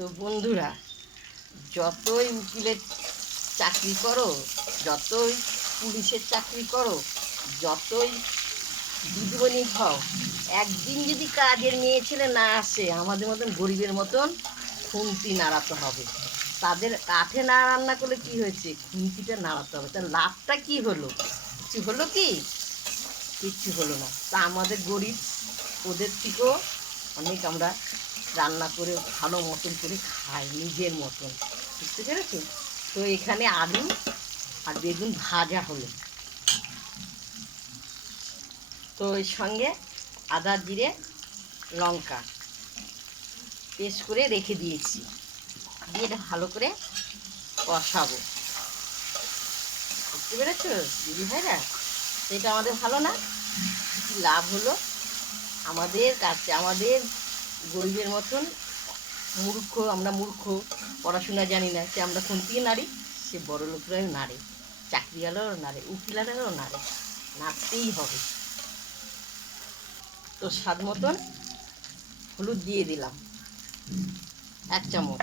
তো বন্ধুরা, যতই উকিলের চাকরি করো, যতই পুলিশের চাকরি করো, যতই দিদিমণি হও, একদিন যদি কাজের মেয়ে ছেলে না আসে, আমাদের মতন গরিবের মতন খুন্তি নাড়াতে হবে। তাদের কাঠে না রান্না করলে কি হয়েছে, খুন্তিটা নাড়াতে হবে। তার লাভটা কি হলো? কিছু হলো কি? কিচ্ছু হলো না। তা আমাদের গরিব, ওদের থেকেও অনেক আমরা রান্না করে ভালো মতন করে খাই, নিজের মতন। বুঝতে পেরেছো? তো এখানে আলু আর বেগুন ভাজা হলো। তো এর সঙ্গে আদা জিরে লঙ্কা পেস্ট করে রেখে দিয়েছি, দিয়ে এটা ভালো করে কষাবো। বুঝতে পেরেছো দিদি ভাইরা? এটা আমাদের ভালো না? কি লাভ হলো আমাদের কাছে? আমাদের গরিবের মতন মূর্খ, আমরা মূর্খ, পড়াশোনা জানি না, সে আমরা খুন্তি নাড়ি, সে বড় লোকরাও নাড়ে, চাকরিওয়ালাও নাড়ে, উকিলারাও নাড়ে, নাড়তেই হবে। তো স্বাদ মতন হলুদ দিয়ে দিলাম 1 চামচ,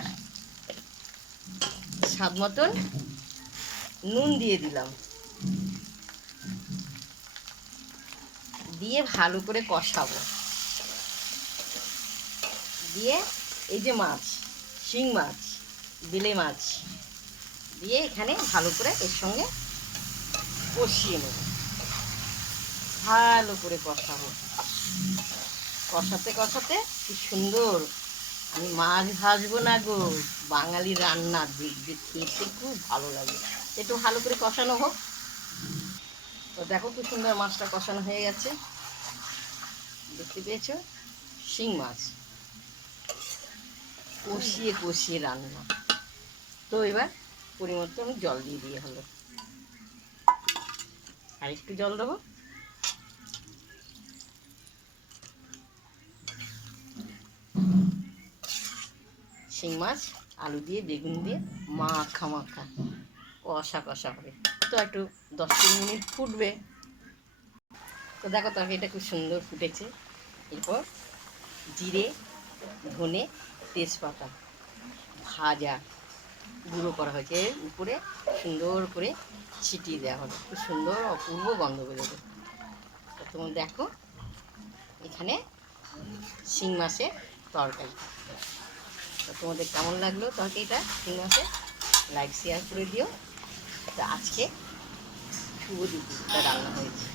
স্বাদ মতন নুন দিয়ে দিলাম, দিয়ে ভালো করে কষাবো। দিয়ে এই যে মাছ, শিং মাছ, বেলে মাছ দিয়ে এখানে ভালো করে এর সঙ্গে কষিয়ে নেব। ভালো করে কষাবো, কষাতে কষাতে কি সুন্দর। আমি মাছ ভাজবো না গো, বাঙালি রান্না দেখবে, খেতে খুব ভালো লাগে। একটু ভালো করে কষানো হোক। তো দেখো কি সুন্দর মাছটা কষানো হয়ে গেছে, দেখতে পেয়েছো? শিং মাছ কষিয়ে কষিয়ে রান্না। তো এবার পরিমতো আমি জল দিয়ে হলো, আর একটু জল দেবো। শিং মাছ আলু দিয়ে বেগুন দিয়ে মাখা মাখা কষা কষা হবে। তো একটু 10-3 মিনিট ফুটবে। তো দেখো তরকারিটা খুব সুন্দর ফুটেছে। এরপর জিরে, ধনে, তেজপাতা ভাজা গুঁড়ো করা হয়েছে, এর উপরে সুন্দর করে ছিটিয়ে দেওয়া হলো। খুব সুন্দর অপূর্ব গন্ধ বেরোবে। তো তোমরা দেখো এখানে শিং মাছের তরকারি। তো তোমাদের কেমন লাগলো তরকারিটা শিং মাছের? লাইক শেয়ার করে দিও। তো আজকে শুভ দুপুরটা রান্না হয়েছে।